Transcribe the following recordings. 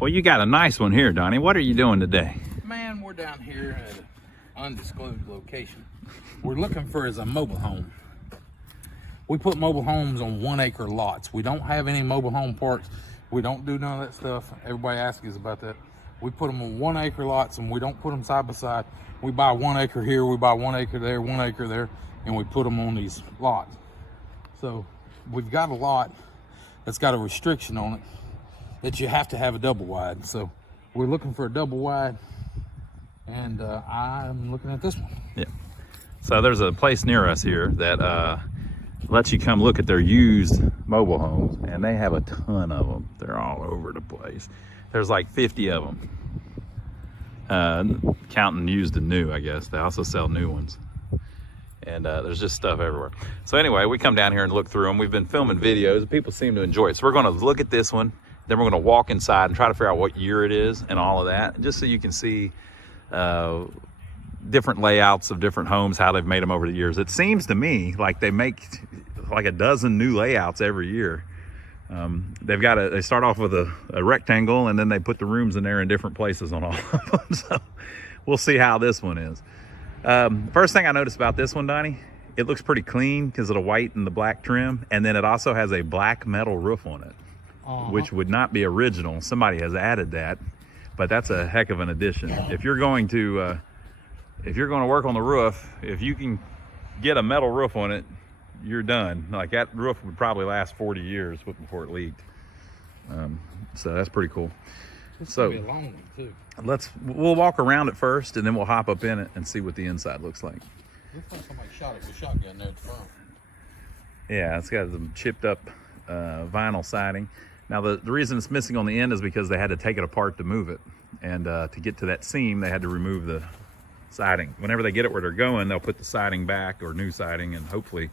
Well, you got a nice one here, Donnie. What are you doing today? Man, we're down here at an undisclosed location. We're looking for a mobile home. We put mobile homes on 1 acre lots. We don't have any mobile home parks. We don't do none of that stuff. Everybody asks us about that. We put them on 1 acre lots, and we don't put them side by side. We buy 1 acre here, we buy 1 acre there, 1 acre there, and we put them on these lots. So we've got a lot that's got a restriction on it that you have to have a double wide. So we're looking for a double wide, and I'm looking at this one. Yeah. So there's a place near us here that lets you come look at their used mobile homes, and they have a ton of them. They're all over the place. There's like 50 of them, counting used and new, I guess. They also sell new ones. And there's just stuff everywhere. So anyway, we come down here and look through them. We've been filming videos. People seem to enjoy it. So we're going to look at this one. Then we're going to walk inside and try to figure out what year it is and all of that, just so you can see different layouts of different homes, how they've made them over the years. It seems to me like they make like a dozen new layouts every year. They start off with a rectangle, and then they put the rooms in there in different places on all of them. So we'll see how this one is. First thing I noticed about this one, Donnie, it looks pretty clean because of the white and the black trim, and then it also has a black metal roof on it, which would not be original. Somebody has added that, but that's a heck of an addition. If you're going to work on the roof, if you can get a metal roof on it, you're done. Like, that roof would probably last 40 years before it leaked. So that's pretty cool. This So could be a long one too. we'll walk around it first, and then we'll hop up in it and see what the inside looks like. Looks like somebody shot it with a shotgun there at the front. Yeah, it's got some chipped up vinyl siding. Now the reason it's missing on the end is because they had to take it apart to move it, and to get to that seam they had to remove the siding. Whenever they get it where they're going, they'll put the siding back, or new siding, and hopefully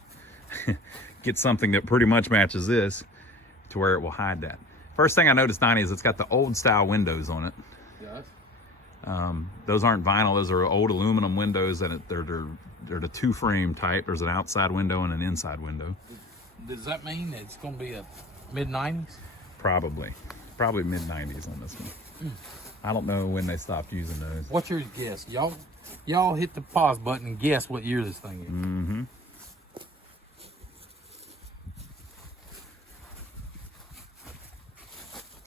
get something that pretty much matches this to where it will hide that. First thing I noticed, Donnie, is it's got the old style windows on it. Yes. Those aren't vinyl, those are old aluminum windows, and they're the 2-frame type. There's an outside window and an inside window. Does that mean it's going to be a mid-90s? Probably mid-90s on this one. I don't know when they stopped using those. What's your guess? Y'all hit the pause button and guess what year this thing is. Mm-hmm.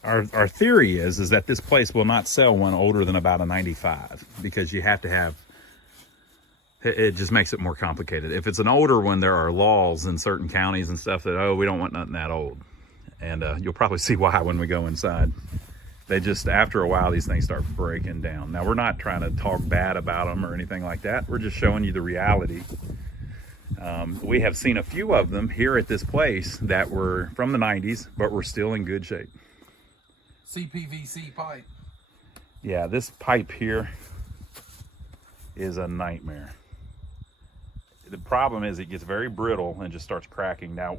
Our theory is that this place will not sell one older than about a 95, because you have to have, it just makes it more complicated. If it's an older one, there are laws in certain counties and stuff that, oh, we don't want nothing that old. And you'll probably see why when we go inside. They just, after a while, these things start breaking down. Now, we're not trying to talk bad about them or anything like that. We're just showing you the reality. We have seen a few of them here at this place that were from the 90s, but were still in good shape. CPVC pipe. Yeah, this pipe here is a nightmare. The problem is it gets very brittle and just starts cracking. Now,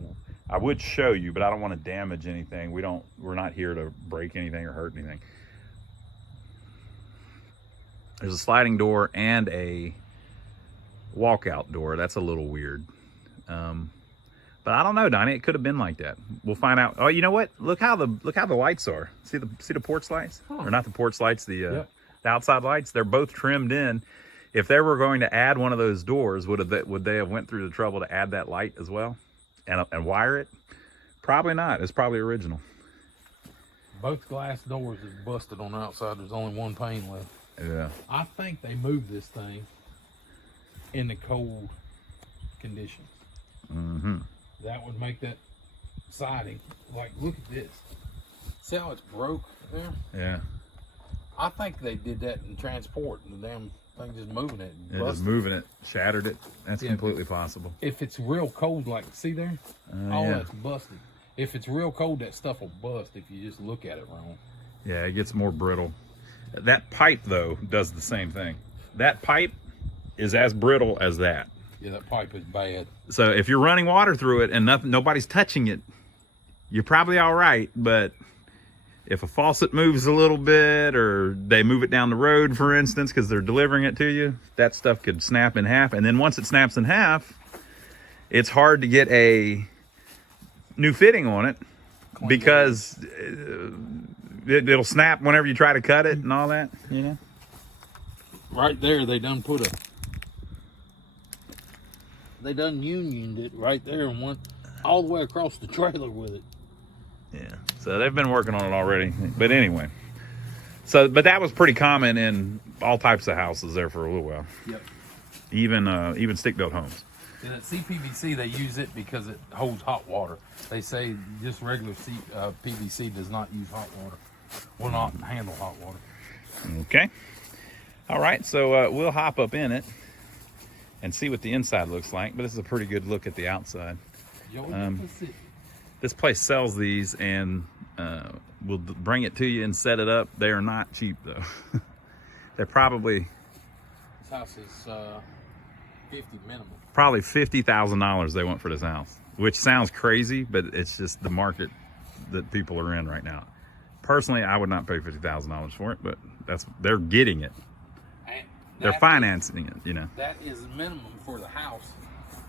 I would show you, but I don't want to damage anything. We're not here to break anything or hurt anything. There's a sliding door and a walkout door. That's a little weird. But I don't know, Donnie. It could have been like that. We'll find out. Oh, you know what? Look how the lights are. See the porch lights? Or not the porch lights, the outside lights. They're both trimmed in. If they were going to add one of those doors, would they have went through the trouble to add that light as well, and wire it? Probably not. It's probably original. Both glass doors is busted on the outside. There's only one pane left. Yeah. I think they moved this thing in the cold conditions. Mm-hmm. That would make that siding, like, look at this. See how it's broke there? Yeah. I think they did that in transport, and the damn thing just moving it. Yeah, just moving it, shattered it. That's completely possible. If it's real cold, like, see there? All yeah. that's busted. If it's real cold, that stuff will bust if you just look at it wrong. Yeah, it gets more brittle. That pipe, though, does the same thing. That pipe is as brittle as that. Yeah, that pipe is bad. So if you're running water through it and nobody's touching it, you're probably all right. But if a faucet moves a little bit, or they move it down the road, for instance, because they're delivering it to you, that stuff could snap in half. And then once it snaps in half, it's hard to get a new fitting on it, because it'll snap whenever you try to cut it and all that, you know? Right there, they done unioned it right there and went all the way across the trailer with it. Yeah, so they've been working on it already. But anyway, but that was pretty common in all types of houses there for a little while. Yep. Even stick-built homes. And at CPVC, they use it because it holds hot water. They say just regular PVC does not use hot water. Will not handle hot water. Okay. All right, so we'll hop up in it and see what the inside looks like. But this is a pretty good look at the outside. This place sells these and will bring it to you and set it up. They are not cheap though. They're probably... This house is 50 minimum. Probably $50,000 they want for this house, which sounds crazy, but it's just the market that people are in right now. Personally, I would not pay $50,000 for it, but they're getting it. They're financing it, you know. That is minimum for the house.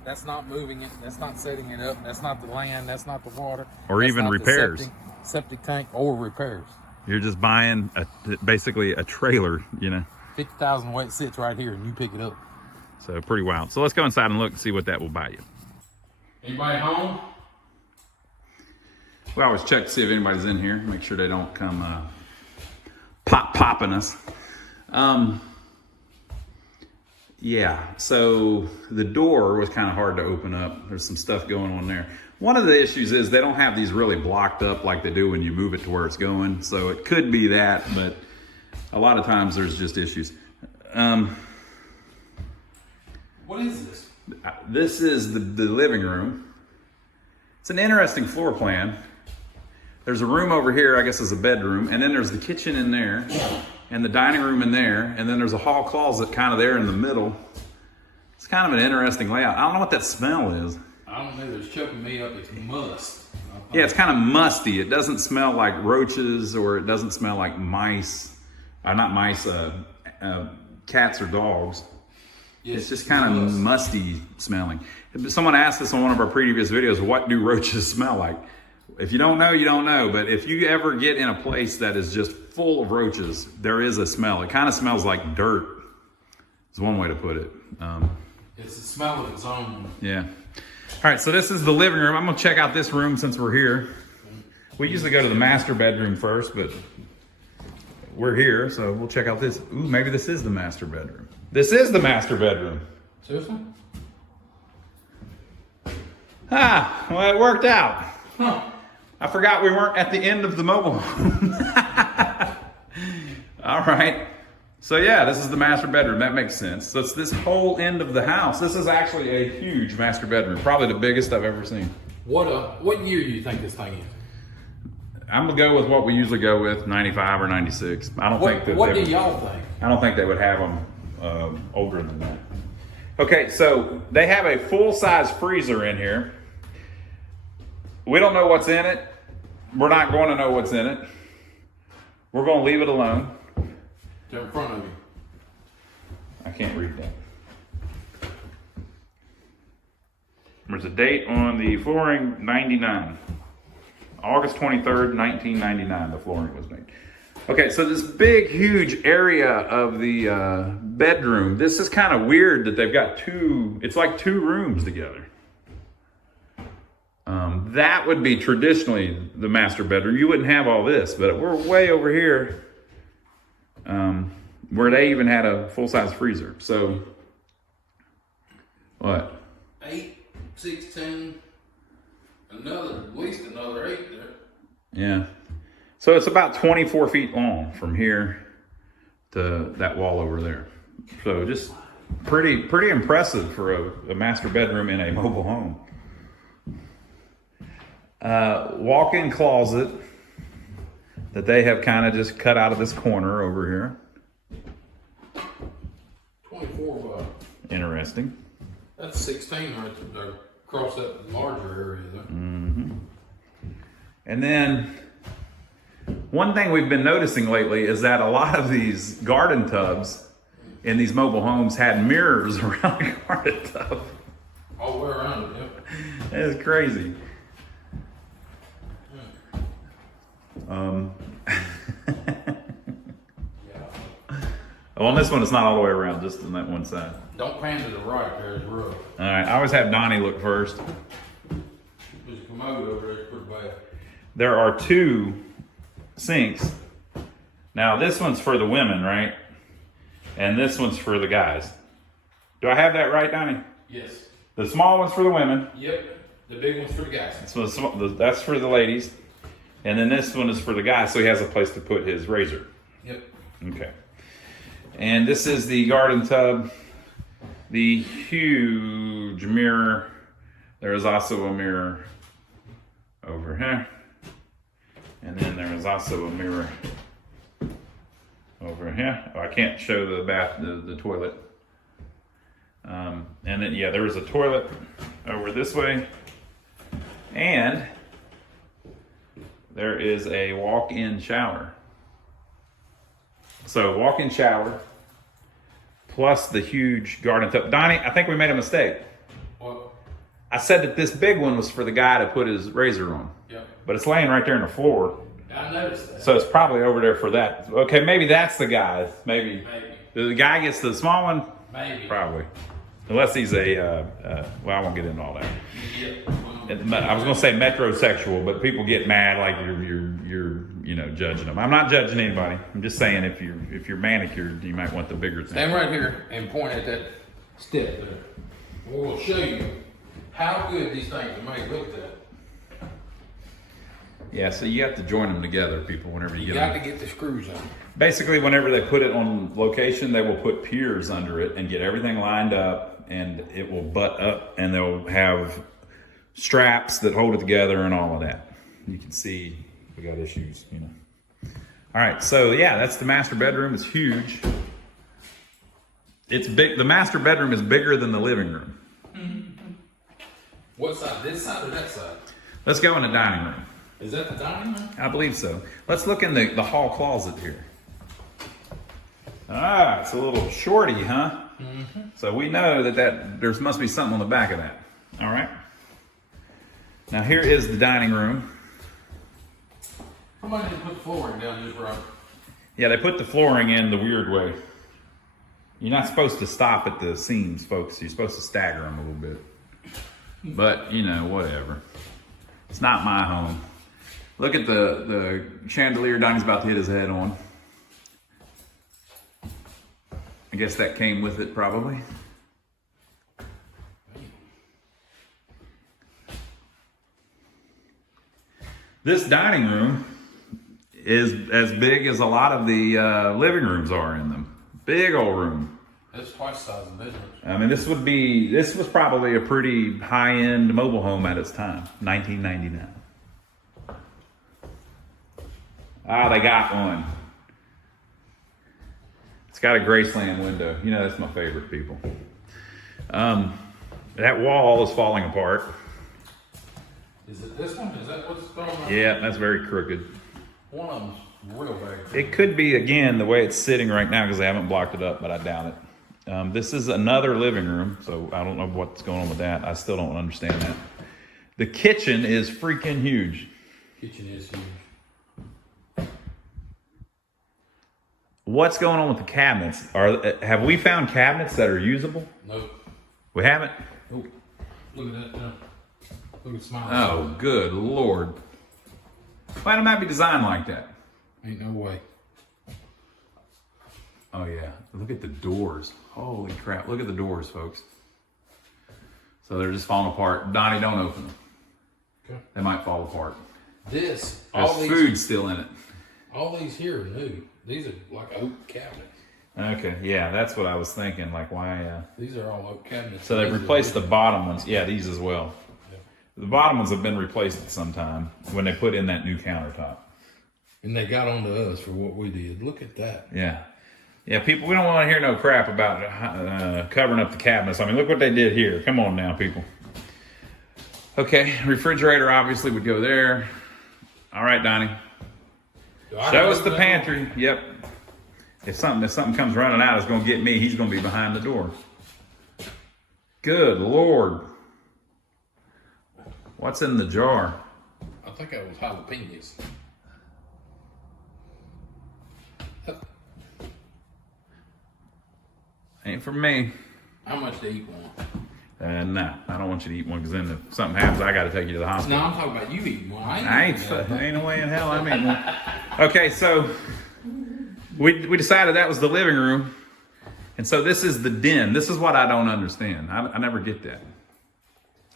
That's not moving it. That's not setting it up. That's not the land. That's not the water. Or even repairs. Septic tank or repairs. You're just buying basically a trailer, you know. 50,000 where it sits right here and you pick it up. So pretty wild. So let's go inside and look and see what that will buy you. Anybody home? We always check to see if anybody's in here. Make sure they don't come popping us. Yeah, so the door was kind of hard to open up. There's some stuff going on there. One of the issues is they don't have these really blocked up like they do when you move it to where it's going. So it could be that, but a lot of times there's just issues. What is this? This is the living room. It's an interesting floor plan. There's a room over here, I guess is a bedroom, and then there's the kitchen in there, and the dining room in there, and then there's a hall closet kind of there in the middle. It's kind of an interesting layout. I don't know what that smell is. I don't know, it's choking me up, it's must. Yeah, it's kind of musty. It doesn't smell like roaches, or it doesn't smell like mice. Not mice, cats or dogs. Yes, it's just kind of musty smelling. Someone asked us on one of our previous videos, what do roaches smell like? If you don't know, you don't know. But if you ever get in a place that is just full of roaches, there is a smell. It kind of smells like dirt. Is one way to put it. It's the smell of its own. Yeah. All right, so this is the living room. I'm gonna check out this room since we're here. We usually go to the master bedroom first, but we're here, so we'll check out this. Ooh, maybe this is the master bedroom. This is the master bedroom. Seriously? Ah, well, it worked out. Huh. I forgot we weren't at the end of the mobile home. All right. So yeah, this is the master bedroom. That makes sense. So it's this whole end of the house. This is actually a huge master bedroom. Probably the biggest I've ever seen. What year do you think this thing is? I'm gonna go with what we usually go with, 95 or 96. I don't think that. What do y'all think? I don't think they would have them older than that. Okay, so they have a full-size freezer in here. We don't know what's in it. We're not going to know what's in it. We're going to leave it alone. They're in front of you. I can't read that. There's a date on the flooring, 99. August 23rd, 1999, the flooring was made. Okay, so this big, huge area of the bedroom, this is kind of weird that they've got it's like two rooms together. That would be traditionally the master bedroom. You wouldn't have all this, but we're way over here where they even had a full-size freezer. So, what? 8, 16, at least another 8 there. Yeah. So it's about 24 feet long from here to that wall over there. So just pretty impressive for a master bedroom in a mobile home. Walk-in closet that they have kind of just cut out of this corner over here. 24. Interesting. That's 16 right there, across that larger area there. Mm-hmm. And then one thing we've been noticing lately is that a lot of these garden tubs in these mobile homes had mirrors around the garden tub. All the way around it, yep. It's crazy. Oh, on this one, it's not all the way around, just on that one side. Don't pan to the right there, it's rough. All right, I always have Donnie look first. There's a commode over there, it's pretty bad. There are 2 sinks. Now, this one's for the women, right? And this one's for the guys. Do I have that right, Donnie? Yes. The small one's for the women. Yep. The big one's for the guys. So that's for the ladies. And then this one is for the guy, so he has a place to put his razor. Yep. Okay. And this is the garden tub. The huge mirror. There is also a mirror over here. And then there is also a mirror over here. Oh, I can't show the toilet. And then, yeah, there is a toilet over this way. And there is a walk-in shower. So walk-in shower plus the huge garden tub. Donnie, I think we made a mistake. What? I said that this big one was for the guy to put his razor on. Yep. But it's laying right there on the floor. I noticed that. So it's probably over there for that. Okay, maybe that's the guy. Maybe. The guy gets the small one? Maybe. Probably. Unless he's well, I won't get into all that. Yep. I was going to say metrosexual, but people get mad like you're judging them. I'm not judging anybody. I'm just saying if you're manicured, you might want the bigger thing. Stand right here and point at that step there. We'll show you how good these things are made. Look at that. Yeah, so you have to join them together, people, whenever you You get got them. to get the screws on. Basically, whenever they put it on location, they will put piers under it and get everything lined up, and it will butt up, and they'll have straps that hold it together and all of that. You can see we got issues, All right, so yeah, that's the master bedroom. It's huge. It's big. The master bedroom is bigger than the living room. What side? This side or that side? Let's go in the dining room. Is that the dining room? I believe so. Let's look in the hall closet here. Ah, it's a little shorty, huh? Mm-hmm. So we know that there must be something on the back of that. All right. Now here is the dining room. Somebody just put flooring down this road. Yeah, they put the flooring in the weird way. You're not supposed to stop at the seams, folks. You're supposed to stagger them a little bit. But, whatever. It's not my home. Look at the chandelier Donnie's about to hit his head on. I guess that came with it, probably. This dining room is as big as a lot of the living rooms are in them. Big old room. That's twice the size of the bedroom. I mean, this was probably a pretty high-end mobile home at its time, 1999. Ah, they got one. It's got a Graceland window. That's my favorite, people. That wall is falling apart. Is it this one? Is that what's going on? Yeah, that's very crooked. One of them's real bad. It could be, again, the way it's sitting right now because they haven't blocked it up, but I doubt it. This is another living room, so I don't know what's going on with that. I still don't understand that. The kitchen is freaking huge. Kitchen is huge. What's going on with the cabinets? Have we found cabinets that are usable? Nope. We haven't? Oh, look at that now. Look at Smiley. Oh, good Lord. Why don't that be designed like that? Ain't no way. Oh, yeah. Look at the doors. Holy crap. Look at the doors, folks. So they're just falling apart. Donnie, don't open them. Okay. They might fall apart. There's There's food still in it. All these here are new. These are like oak cabinets. Okay, yeah, that's what I was thinking. Like, why? These are all oak cabinets. So they've These replaced are the bottom ones. Yeah, these as well. Yeah. The bottom ones have been replaced at some time when they put in that new countertop. And they got onto us for what we did. Look at that. Yeah. Yeah, people, we don't want to hear no crap about covering up the cabinets. I mean, look what they did here. Come on now, people. Okay, refrigerator obviously would go there. All right, Donnie. Show us the pantry. Yep. If something comes running out, it's going to get me. He's going to be behind the door. Good Lord. What's in the jar? I think that was jalapenos. Ain't for me. How much to eat one? No, I don't want you to eat one because then if something happens, I got to take you to the hospital. No, I'm talking about you eating one. Ain't no way in hell I'm eating one. Okay, so we decided that was the living room. And so this is the den. This is what I don't understand. I never get that.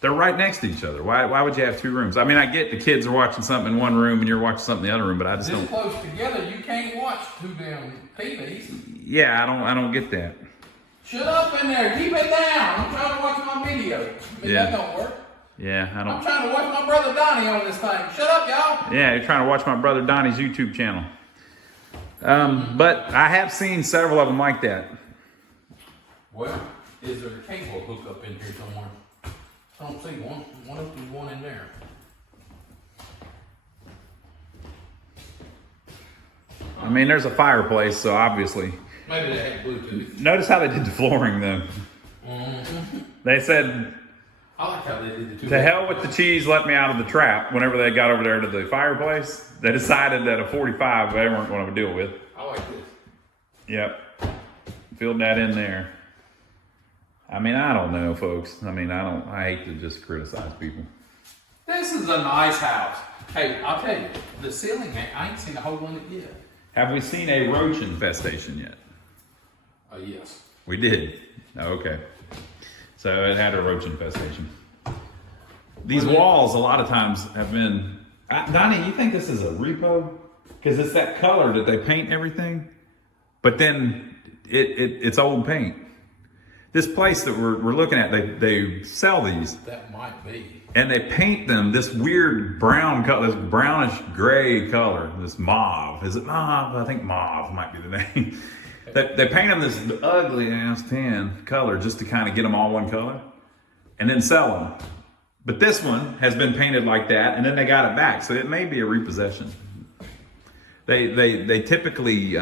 They're right next to each other. Why would you have two rooms? I mean, I get the kids are watching something in one room and you're watching something in the other room, but I just This don't. close together, you can't watch two damn TVs. Yeah, I don't get that. Shut up in there. Keep it down. I'm trying to watch my video. Yeah. That don't work. Yeah, I I'm don't. trying to watch my brother Donnie on this thing. Shut up, y'all. Yeah, you're trying to watch my brother Donnie's YouTube channel. But I have seen several of them like that. Well, is there a cable hookup in here somewhere? I don't see one. What if there's one in there? I mean, there's a fireplace, so obviously. Maybe they had Bluetooth. Notice how they did the flooring, though. They said, I like how they did the two. to hell with the cheese, let me out of the trap. Whenever they got over there to the fireplace, they decided that a 45 they weren't going to deal with. I like this. Yep. Filled that in there. I mean, I don't know, folks. I mean, I hate to just criticize people. This is a nice house. Hey, I'll tell you, the ceiling, I ain't seen a hole in it yet. Have we seen a roach infestation yet? Yes. We did. Oh, okay. So it had a roach infestation. These walls, a lot of times, have been. Donnie, you think this is a repo? Because it's that color that they paint everything, but then it's old paint. This place that we're looking at, they sell these, That might be. and they paint them this weird brown color, this brownish gray color, this mauve. Is it mauve? I think mauve might be the name. They paint them this ugly ass tan color just to kind of get them all one color, and then sell them. But this one has been painted like that, and then they got it back, so it may be a repossession. They typically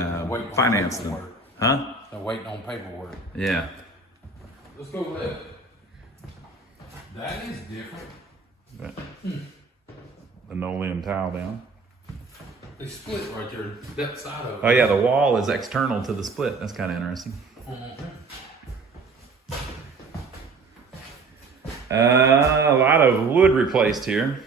finance them, huh? They're waiting on paperwork. Yeah. Let's go with that. That is different. Linoleum tile down. They split right there, that side of it. Oh yeah, the wall is external to the split. That's kind of interesting. A lot of wood replaced here.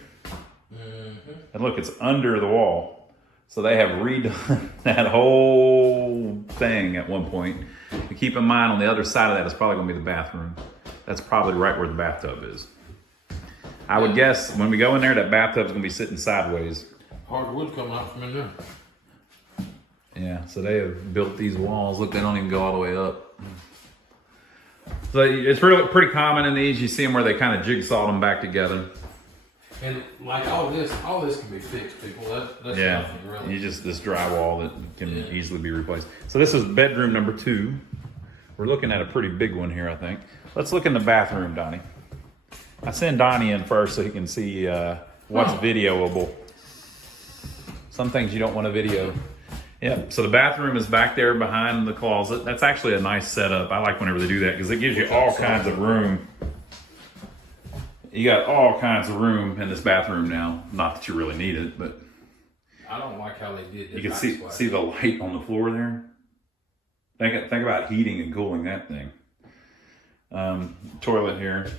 And look, it's under the wall. So they have redone that whole thing at one point. But keep in mind, on the other side of that is probably going to be the bathroom. That's probably right where the bathtub is. I would guess when we go in there, that bathtub's going to be sitting sideways. Hardwood coming out from in there. Yeah, so they have built these walls. Look, they don't even go all the way up. So it's really pretty common in these. You see them where they kind of jigsawed them back together. And like all this can be fixed, people. That's Yeah, nothing really. you just this drywall that can easily be replaced. So this is bedroom number 2. We're looking at a pretty big one here, I think. Let's look in the bathroom, Donnie. I send Donnie in first so he can see what's videoable. Some things you don't want to video. Yep, so the bathroom is back there behind the closet. That's actually a nice setup. I like whenever they do that because it gives you all kinds of room. You got all kinds of room in this bathroom now. Not that you really need it, but I don't like how they did this. you can see the light on the floor there. Think about heating and cooling that thing. Toilet here.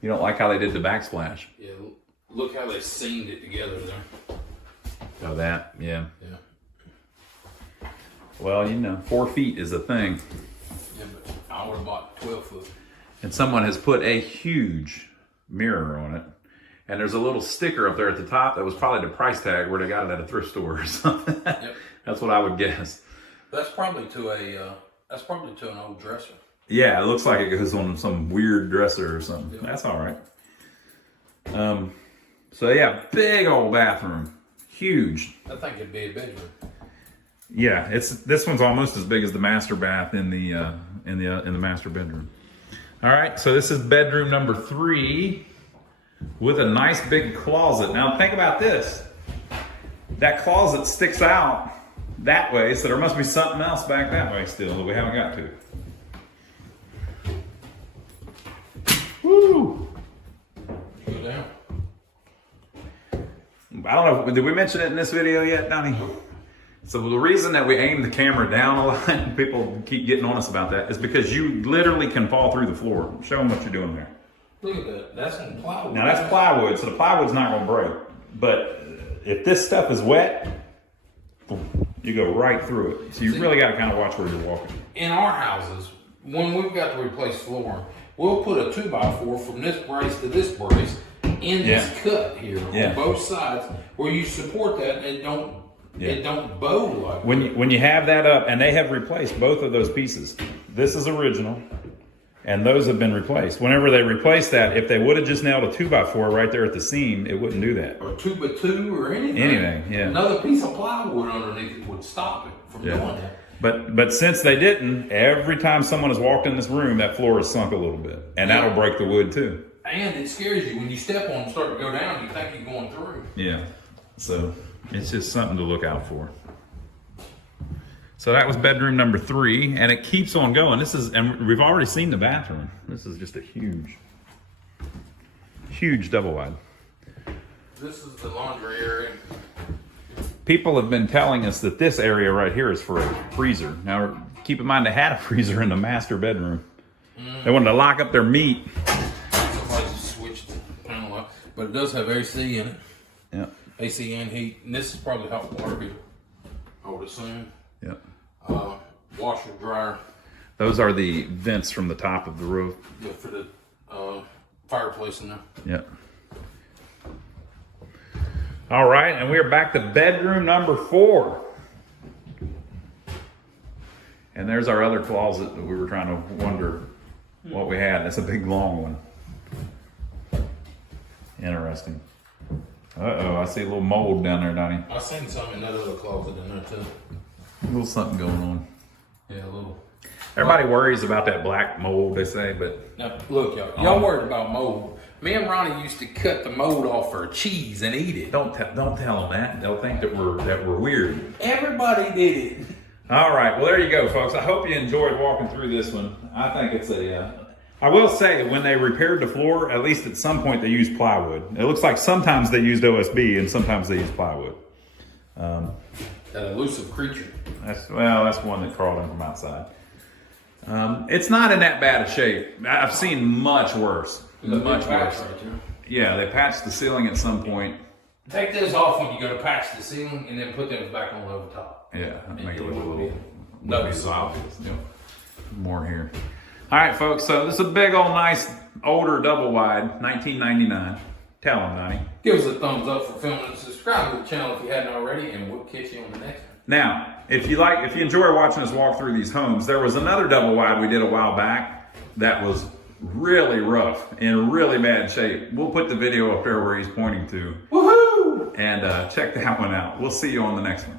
You don't like how they did the backsplash? Yeah, look how they seamed it together there. Oh, that, yeah. Yeah. Well, 4 feet is a thing. Yeah, but I would have bought 12 foot. And someone has put a huge mirror on it. And there's a little sticker up there at the top that was probably the price tag where they got it at a thrift store or something. Yep. That's what I would guess. That's probably to an old dresser. Yeah, it looks like it goes on some weird dresser or something. Yep. That's all right. So yeah, big old bathroom. Huge. I think it'd be a bedroom. Yeah, this one's almost as big as the master bath in the master bedroom. All right, so this is bedroom number 3 with a nice big closet. Now think about this. That closet sticks out that way, so there must be something else back that way still that we haven't got to. Woo! Go down. I don't know, did we mention it in this video yet, Donnie? So the reason that we aim the camera down a lot, and people keep getting on us about that, is because you literally can fall through the floor. Show them what you're doing there. Look at that. That's some plywood. Now that's plywood, so the plywood's not gonna break. But if this stuff is wet, you go right through it. So you really gotta kind of watch where you're walking. In our houses, when we've got to replace flooring, we'll put a 2x4 from this brace to this brace in this cut here on both sides, where you support that and it don't bow like When you have that up, and they have replaced both of those pieces. This is original, and those have been replaced. Whenever they replace that, if they would have just nailed a 2x4 right there at the seam, it wouldn't do that. or 2x2 or anything. Anything, yeah. Another piece of plywood underneath it would stop it from doing that. But since they didn't, every time someone has walked in this room, that floor has sunk a little bit, and that'll break the wood too. And it scares you when you step on and start to go down. You think you're going through. Yeah, so it's just something to look out for. So that was bedroom number 3, and it keeps on going. And we've already seen the bathroom. This is just a huge double wide. This is the laundry area. People have been telling us that this area right here is for a freezer. Now, keep in mind they had a freezer in the master bedroom. They wanted to lock up their meat. Somebody switched the panel up, but it does have AC in it. Yeah. AC and heat, and this is probably hot water heater, I would assume. Yeah. Washer, dryer. Those are the vents from the top of the roof. Yeah, for the fireplace in there. Yeah. All right, and we are back to bedroom number 4. And there's our other closet that we were trying to wonder what we had. It's a big, long one. Interesting. Uh-oh, I see a little mold down there, Donnie. I seen some in that other closet in there too. A little something going on. Yeah, a little. Everybody worries about that black mold, they say, but... Now, look, y'all worried about mold. Me and Ronnie used to cut the mold off for cheese and eat it. Don't tell them that. They'll think that we're weird. Everybody did it. All right, well, there you go, folks. I hope you enjoyed walking through this one. I think it's I will say, when they repaired the floor, at least at some point they used plywood. It looks like sometimes they used OSB and sometimes they used plywood. That elusive creature. That's one that crawled in from outside. It's not in that bad a shape. I've seen much worse. Much worse. Right there. Yeah, they patched the ceiling at some point. Take those off when you go to patch the ceiling, and then put them back on over top. Yeah, make it it look a wouldn't little be noticeable. obvious. Yep. More here. All right, folks. So this is a big old nice older double wide, 1999. Tell them, Donnie. Give us a thumbs up for filming and subscribe to the channel if you hadn't already, and we'll catch you on the next one. Now, if you enjoy watching us walk through these homes, there was another double wide we did a while back that was really rough, in really bad shape. We'll put the video up there where he's pointing to. Woohoo! And check that one out. We'll see you on the next one.